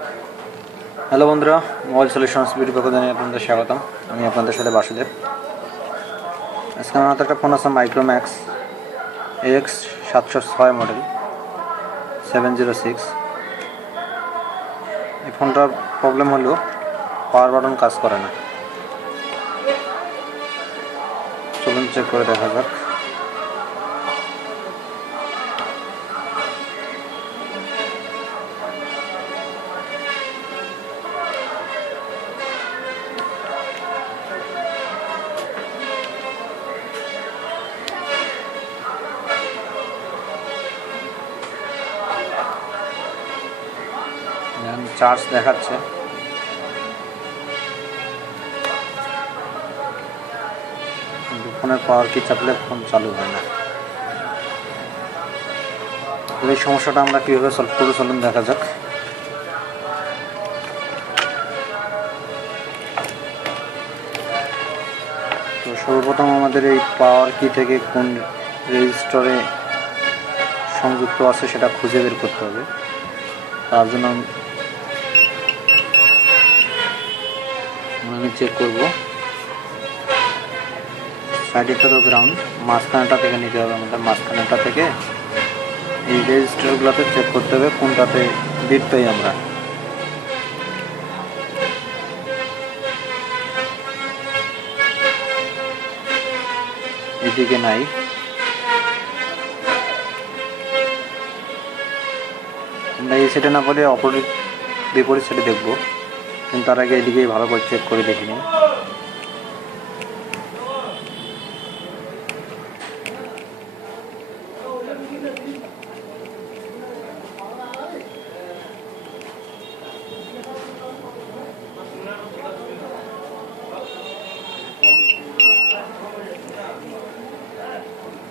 Hello বন্ধুরা, mobile solutions video পক্ষ থেকে আপনাদের স্বাগতম। আমি আপনাদের সাথে বাসুদেব। আজকে আমার হাতে একটা ফোন আছে, মাইক্রোম্যাক্স x706 মডেল 706। এই ফোনটার প্রবলেম হলো পাওয়ার বাটন কাজ করে না। চলুন চেক করে দেখা যাক। চার্জ দেখাচ্ছে, ফোনের পাওয়ার কি চাপলে ফোন চালু হয় না। এই সমস্যাটা আমরা কীভাবে সলভ করবো চলুন দেখা যাক। তো সর্বপ্রথম আমাদের এই পাওয়ার কি থেকে কোন রেজিস্টরে সংযুক্ত আছে সেটা খুঁজে বের করতে হবে। তার জন্য আমি চেক করব। সাইডেরটা তো গ্রাউন্ড, মাঝখানেটা থেকে নিতে হবে আমাদের। মাঝখানেটা থেকে এই রেজিস্টারগুলোতে চেক করতে হবে কোনটাতে বিট পাই আমরা। এদিকে নাই, আমরা এই সাইডে না পড়ে বিপরীত সাইডে দেখবো, কিন্তু তার আগে এদিকেই ভালো করে চেক করে দেখি নিই।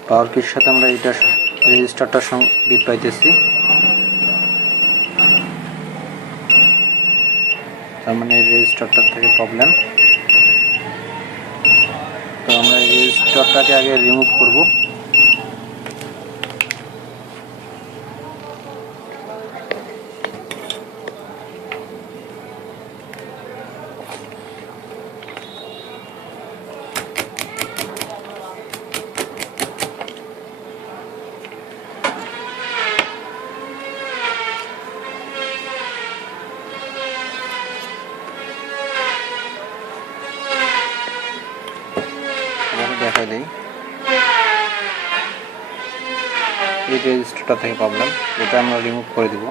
পাওয়ার কির সাথে আমরা এইটা রেজিস্টারটার সঙ্গে বিট পাইতেছি, তার মানে রেজিস্টারটার থেকে প্রবলেম। তো আমরা এই রেজিস্টারটাকে আগে রিমুভ করব। দেখা দেই এই রেজিস্টারটা থেকে প্রবলেম, এটা আমরা রিমুভ করে দিব।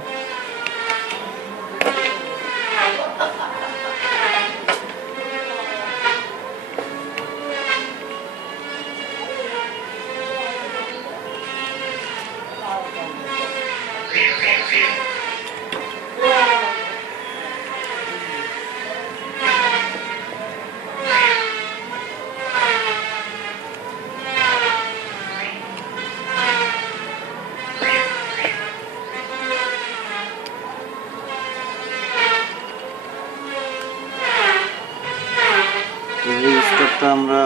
রেজিস্টারটা আমরা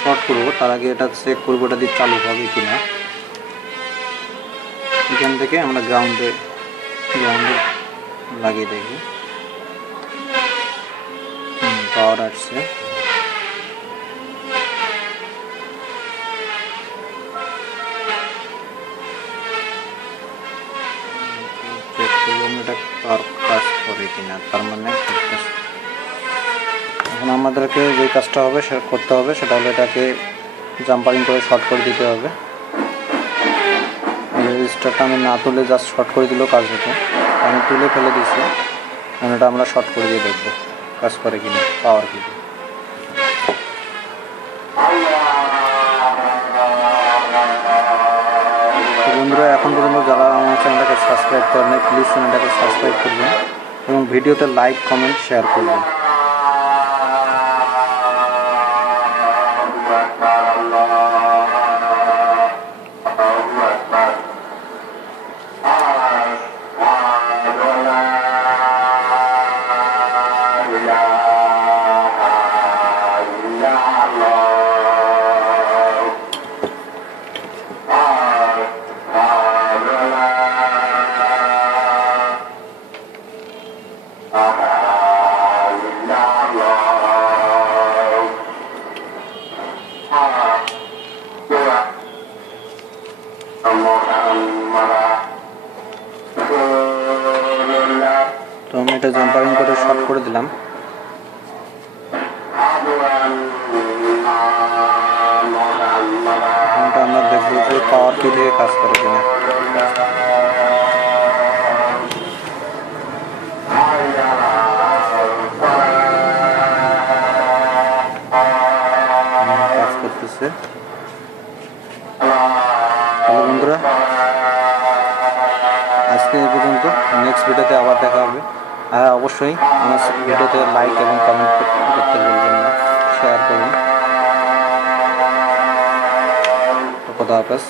শর্ট করবো, তার আগে এটা চেক করবো এটা দিয়ে চালু হবে কিনা। এখান থেকে আমরা গ্রাউন্ডে লাগিয়ে দেখি, পাওয়ার আসছে। চেক করবো এটা কাজ করে কিনা, তার মানে এখন আমাদেরকে যে কাজটা হবে সেটা করতে হবে, সেটা হলো এটাকে জাম্পারিং করে শর্ট করে দিতে হবে। রেজিস্টারটা আমি না তুলে জাস্ট শর্ট করে দিলেও কাজ হতো, আমি তুলে ফেলে দিয়েছি। এখন এটা আমরা শর্ট করে দিয়ে দেখবো কাজ করে কিনা, পাওয়ার কি। বন্ধুরা, এখন পর্যন্ত যারা আমার চ্যানেলটাকে সাবস্ক্রাইব করেন নাই, প্লিজ চ্যানেলটাকে সাবস্ক্রাইব করবেন এবং ভিডিওতে লাইক, কমেন্ট, শেয়ার করবেন। এটা জাম্পারিং করে শর্ট করে দিলাম। এটা আমরা দেখব যে পাওয়ার কি থেকে কাজ করে কিনা। কাজ করতেছে। হ্যালো বন্ধুরা, আজকে এই পর্যন্ত। নেক্সট ভিডিওতে আবার দেখা হবে। আর অবশ্যই আমার ভিডিওতে লাইক এবং কমেন্ট করতে ভুলবেন না, শেয়ার করুন। খোদা হাফেজ।